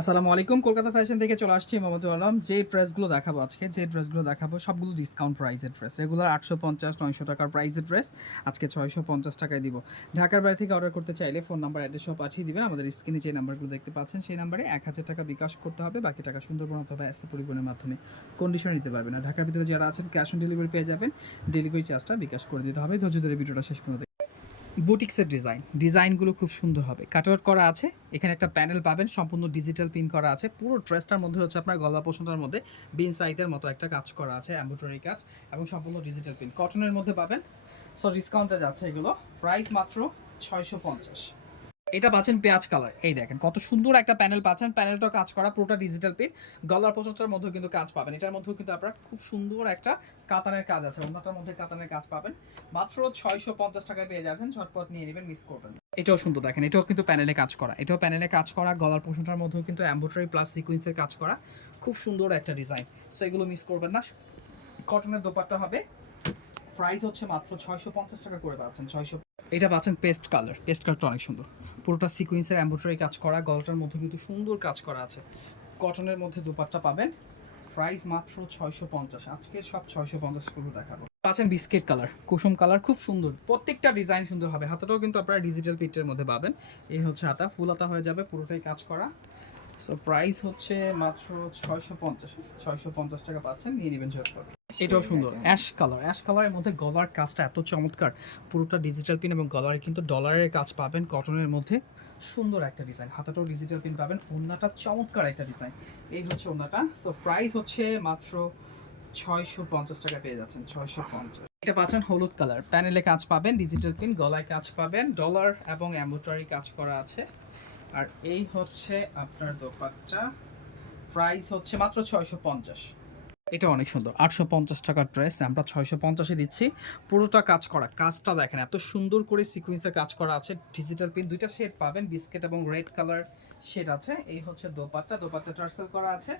আসসালামু আলাইকুম। কলকাতা ফ্যাশন থেকে চলে আসছি মোহাম্মদ আলম যে ড্রেসগুলো দেখাবো আজকে, যে ড্রেসগুলো দেখাবো, সবগুলো ডিসকাউন্ট প্রাইসের ড্রেস রেগুলার আটশো পঞ্চাশ, নয়শো টাকার প্রাইসের ড্রেস আজকে ছয়শো পঞ্চাশ টাকায় দিব। ঢাকার বাইরে থেকে অর্ডার করতে চাইলে ফোন নাম্বার অ্যাড্রেস সব পাঠিয়ে দিবেন। আমাদের স্ক্রিনে যে নাম্বারগুলো দেখতে পাচ্ছেন, সেই নাম্বারে এক হাজার টাকা বিকাশ করতে হবে। বাকি টাকা সুন্দরবন অথবা এসে পরিবহনের মাধ্যমে কন্ডিশন নিতে পারবেন। আর ঢাকার ভিতরে যারা আছেন ক্যাশ অন ডেলিভারি পেয়ে যাবেন। ডেলিভারি চার্জটা বিকাশ করে দিতে হবে। ধৈর্য ধরে ভিডিওটা শেষ পর্যন্ত বুটিক্সের ডিজাইন। ডিজাইনগুলো খুব সুন্দর হবে। কাটআউট করা আছে। এখানে একটা প্যানেল পাবেন। সম্পূর্ণ ডিজিটাল পিন করা আছে। পুরো ড্রেসটার মধ্যে হচ্ছে আপনার গলা পোষণটার মধ্যে বিন সাইডের মতো একটা কাজ করা আছে অ্যাম্বোটারি কাজ এবং সম্পূর্ণ ডিজিটাল পিন কটনের মধ্যে পাবেন। সো ডিসকাউন্টে যাচ্ছে এগুলো। প্রাইস মাত্র ছয়শো পঞ্চাশ। এটা পাচ্ছেন পেঁয়াজ কালার। এই দেখেন, কত সুন্দর একটা প্যানেল পাচ্ছেন। প্যানেলটা কাজ করা, পুরোটা ডিজিটাল পিন গলার পঁচাত্তর মধ্যেও কিন্তু কাজ পাবেন। এটার মধ্যেও কিন্তু আপনারা খুব সুন্দর একটা কাতানের কাজ আছে। অন্যটার মধ্যে কাতানের কাজ পাবেন। মাত্র ছয়শো পঞ্চাশ টাকায় পেয়ে যাচ্ছেন। ঝটপট নিয়ে নেবেন মিস করবেন এটাও সুন্দর দেখেন, এটাও কিন্তু প্যানেলে কাজ করা। এটাও প্যানেলে কাজ করা, গলার পোষণটার মধ্যেও কিন্তু অ্যাম্বোটারি প্লাস সিকুয়েন্সের কাজ করা। খুব সুন্দর একটা ডিজাইন সো এগুলো মিস করবেন না। কটনের দোপাট্টা হবে। প্রাইস হচ্ছে মাত্র ছয়শো পঞ্চাশ টাকা করে পাচ্ছেন। ছয়শো এটা পাচ্ছেন পেস্ট কালার পেস্ট কালারটা অনেক সুন্দর। পুরোটা সিকুয়েন্সের এম্ব্রয়ডারি কাজ করা গলাটার মধ্যে কিন্তু সুন্দর কাজ করা আছে। কটনের মধ্যে দুপাট্টা পাবেন। প্রাইস মাত্র ছয়শো পঞ্চাশ। আজকে সব ছয়শো পঞ্চাশ করে দেখাবো। পাচ্ছেন বিস্কিট কালার কুসুম কালার খুব সুন্দর। প্রত্যেকটা ডিজাইন সুন্দর হবে। হাতাটাও কিন্তু আপনারা ডিজিটাল পিটের মধ্যে পাবেন। এই হচ্ছে হাতা ফুল হাতা হয়ে যাবে, পুরোটাই কাজ করা। সো প্রাইস হচ্ছে মাত্র ছয়শো পঞ্চাশ। ছয়শো পঞ্চাশ টাকা পাচ্ছেন। নিয়ে নেবেন ঝটপট। এটাও সুন্দর। Ash colour. অ্যাশ কালারের মধ্যে গলার কাজটা এত চমৎকার। পুরোটা ডিজিটাল পিন এবং গলারে কিন্তু ডলারের কাজ পাবেন কটনের মধ্যে। সুন্দর একটা ডিজাইন হাতাটাও ডিজিটাল পিন পাবেন। ওন্নাটা চমৎকার একটা ডিজাইন এই হচ্ছে ওন্নাটা সো প্রাইস হচ্ছে মাত্র ছয়শো পঞ্চাশ টাকা পেয়ে যাচ্ছেন ছয়শো পঞ্চাশ। এটা পাচ্ছেন হলুদ কালার। প্যানেলে কাজ পাবেন ডিজিটাল পিন গলায় কাজ পাবেন ডলার এবং অ্যাম্বোটারি কাজ করা আছে। আর এই হচ্ছে আপনার দোপাট্টা। প্রাইস হচ্ছে মাত্র ছয়শো পঞ্চাশ। এটা অনেক সুন্দর। আটশো পঞ্চাশ টাকার ড্রেস, আমরা ছয়শো পঞ্চাশে দিচ্ছি। পুরোটা কাজ করা, কাজটা দেখেন, এত সুন্দর করে সিকুয়েন্সের কাজ করা আছে। ডিজিটাল প্রিন্ট দুইটা শেড পাবেন বিস্কিট এবং রেড কালার শেড আছে। এই হচ্ছে দোপাট্টা দোপাট্টা টার্সেল করা আছে।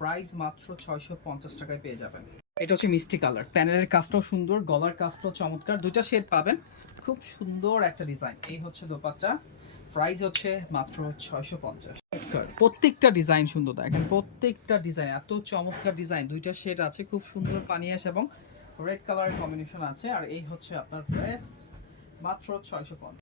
প্রাইস মাত্র ছয়শো পঞ্চাশ টাকায় পেয়ে যাবেন। এটা হচ্ছে মিষ্টি কালার প্যানেলের কাজটাও সুন্দর, গলার কাজটাও চমৎকার। দুইটা শেড পাবেন। খুব সুন্দর একটা ডিজাইন এই হচ্ছে দোপাট্টা। প্রাইস হচ্ছে মাত্র ছয়শো পঞ্চাশ। প্রত্যেকটা ডিজাইন সুন্দর দেখেন, প্রত্যেকটা ডিজাইন এত চমৎকার ডিজাইন দুইটা শেড আছে, খুব সুন্দর পানি এবং রেড কালারের কম্বিনেশন আছে। আর এই হচ্ছে আপনার প্রেস মাত্র ছয়শো পঞ্চাশ।